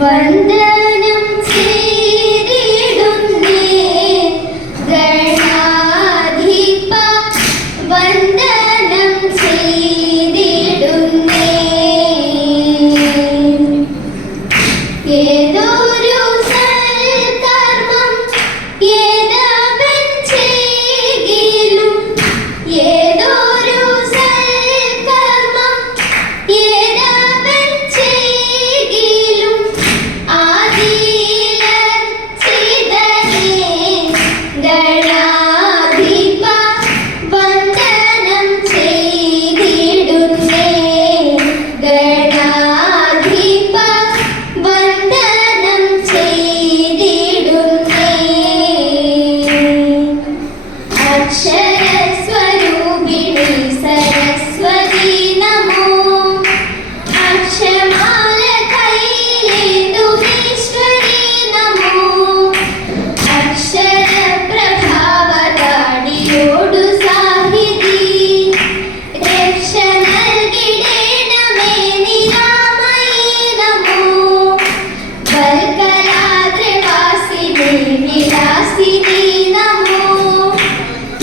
വന്ദനം ചെയ്തിടുന്നേ ഗണാധിപ വന്ദനം ചെയ്തിടുന്നേ ഏതൊരു സൽക്കർമ്മം ഏതവൻ ചെയ്കിലും ഏതൊരു സൽക്കർമ്മം ഏതവൻ ചെയ്കിലും ആദിലർച്ചിതനേ ഗണാധിപ വന്ദനം ചെയ്തിടുന്നേ ഗണാധിപ വന്ദനം ചെയ്തിടുന്നേ അക്ഷരസ്വരൂപിണി സരസ്വതി നമോ അക്ഷമാല കൈലേന്ദുമീശ്വരി നമോ അക്ഷരപ്രഭാവതാടിയോടു സാഹിതി രക്ഷ നൽകിടേണമേ നിരാമയീ നമോ വൽക്കലാദ്രിവാസിനി വിലാസിനി നമോ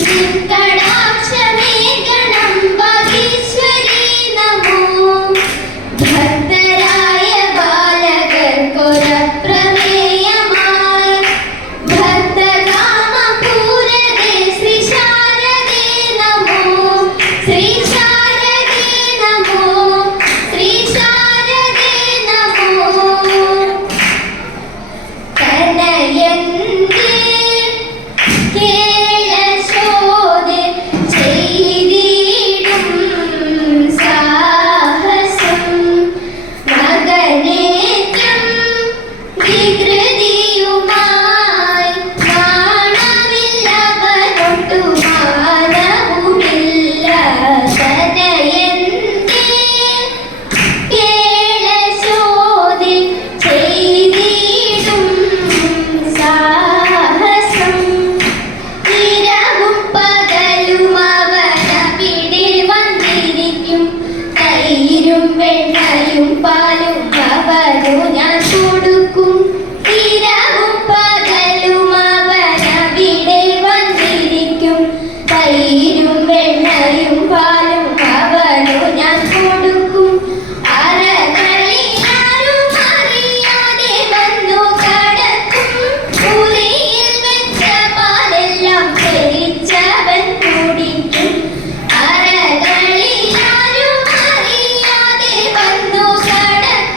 നിൻകടാക്ഷമേ ഗണം വാഗീശ്വരി നമോ ഭക്തരായ ബാലകർക്കൊരപ്രമേയമായി ഭക്തകാമപൂരതേ ശ്രീ ശാരദേ നമോ ശ്രീ ശാരദേ നമോ ശ്രീ ശാരദേ നമോ കനയന്തേ കേളശോധേ ചെയ്തിടും സാഹസം മകനേറ്റം വികൃതിയുമായി കാണമില്ലവനൊട്ടു മാനവുമില്ല കനയന്തേ കേളശോധേ ചെയ്തിടും സാഹസം ഇരവും പകലും അവനവിടെ വന്നിരിക്കും തൈരും വെണ്ണയും പാലും അവനു ഞാൻ കൊടുക്കും ഇരവും പകലും അവനവിടെ വന്നിരിക്കും തൈരും വെണ്ണയും പാലും അവനു ഞാൻ കൊടുക്കും അരകളിലാരും അറിയാതെ വന്നു കടക്കും ഉറിയിൽ വെച്ച പാലെല്ലാം തെളിച്ചവൻ കുടിക്കും അരകളിലാരും അറിയാതെ വന്നു കടക്കും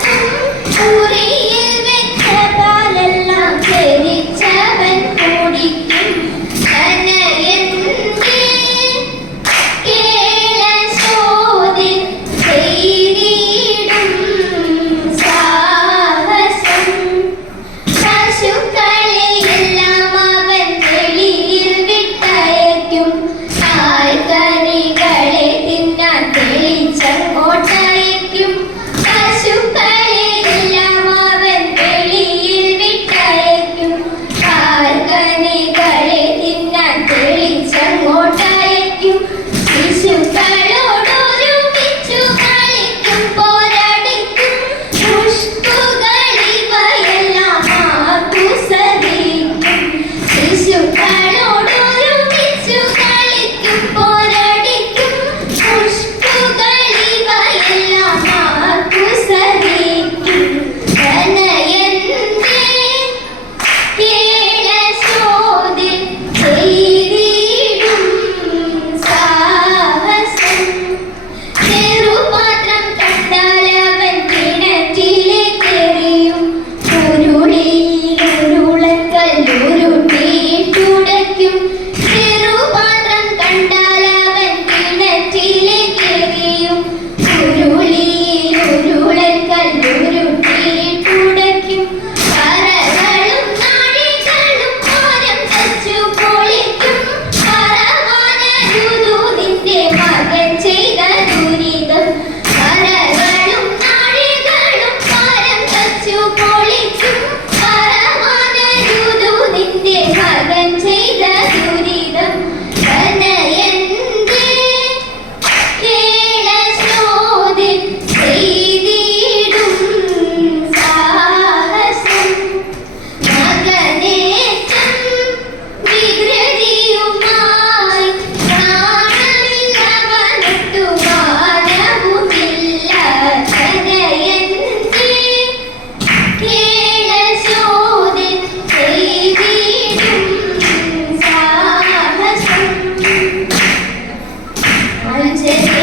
മഞ്ചരി